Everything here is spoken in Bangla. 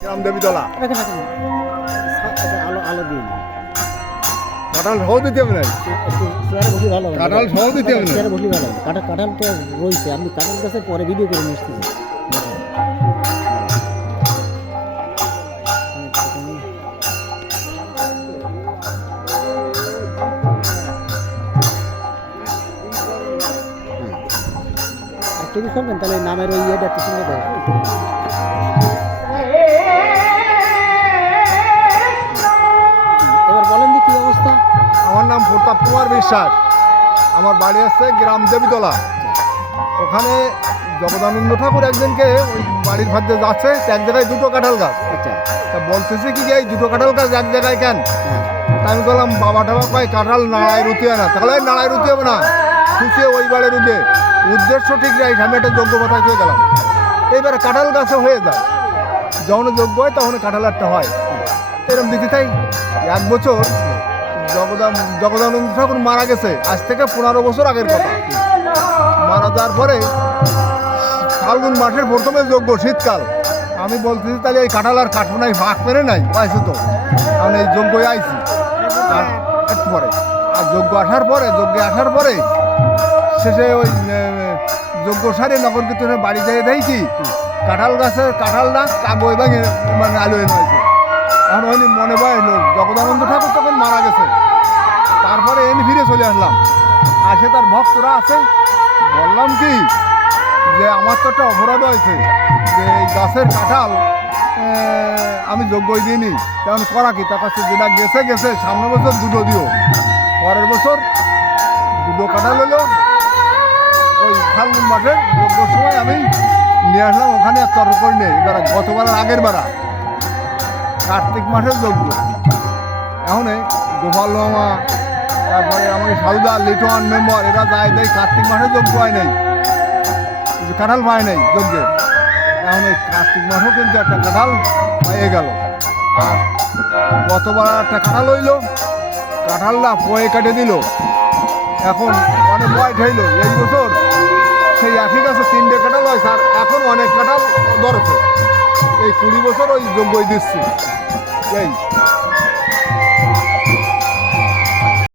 গ্রাম দেবীতলা আলো আলো দিন কাঁঠাল সহ দিতে হবে না চেয়ারে বসে ভালো হবে কাঁঠাল সহ দিতে হবে না চেয়ারে বসে ভালো হবে কাঁঠাল তো রয়েছে আপনি কাঁঠাল গাছের পরে ভিডিও করে নিয়ে এসেছি যদি শুনবেন তাহলে নামের ওই ইয়েটা একটু শুনে দেয় এবার বলেন যে কি অবস্থা আমার নাম প্রতাপ কুমার বিশ্বাস আমার বাড়ি আছে গ্রাম দেবীতলা ওখানে জগদানন্দ ঠাকুর একজনকে ওই বাড়ির ভাদ্যে যাচ্ছে এক জায়গায় দুটো কাঁঠাল গাছ আচ্ছা তা বলতেছে কি যে এই দুটো কাঁঠাল গাছ এক জায়গায় কেন হ্যাঁ তা আমি বললাম বাবা টাবা পাই কাঁঠাল নাড়ায় রুতিয়ে না তাহলে নাড়ায় রুতি হবে না খুশিয়ে ওই বাড়ির রুদে উদ্দেশ্য ঠিক রাইট আমি একটা যোগ্য কথায় হয়ে গেলাম এইবারে কাঁঠাল গাছে হয়ে যায় যখন যোগ্য হয় তখন কাঁঠাল একটা হয় এরকম দিতে তাই এক বছর জগদানন্দ ঠাকুর মারা গেছে আজ থেকে 15 বছর আগের কথা মারা যাওয়ার পরে ফাল্গুন মাসের প্রথমে যোগ্য শীতকাল আমি বলতেছি তাহলে এই কাঁঠাল আর কাঠবো নাই ভাগ পেরে নাই পাইছে তো আমি এই যোগ্যই আইছি আর একটু পরে আর যজ্ঞ আসার পরে শেষে ওই যজ্ঞ সারে নগর কীর্তনের বাড়ি যাই দেয় কি কাঁঠাল গাছের কাঁঠাল না কাগজ ভাঙে মানে আলোয় নয়েছে এখন ওই মনে হয় জগদানন্দ ঠাকুর তখন মারা গেছে তারপরে এনে ফিরে চলে আসলাম আসে তার ভক্তরা আছে বললাম কি যে আমার তো একটা অপরাধ হয়েছে যে এই গাছের কাঁঠাল আমি যোগ্যই দিইনি তেমন করা কি তার কাছে যেটা গেছে সামনের বছর দুটো দিও পরের বছর দুটো কাঁঠাল হলো ওই ফাল্গুন মাসের যোগ্যর সময় আমি নিয়ে আসলাম ওখানে আর তর্ক করে নেই এবার গতবারের আগের বেড়া কার্তিক মাসের যোগ্য এখন গোপাল মামা তারপরে আমাকে সাউদা লিটন মেম্বার এরা যায় দেয় কার্তিক মাসের যোগ্য হয় নাই কাঁঠাল পায় নাই যজ্ঞে এখন এই কার্তিক মাসেও কিন্তু একটা কাঁঠাল পাইয়ে গেল আর গতবার একটা কাঁঠাল হইল কাঁঠালটা পয়ে কেটে দিল এখন অনেক বয়স হইল এই বছর সেই একই গাছে 3টে কাঁঠাল হয় স্যার এখন অনেক কাঁঠাল ধরেছে এই 20 বছর ওই যোগ্যই দিচ্ছি এই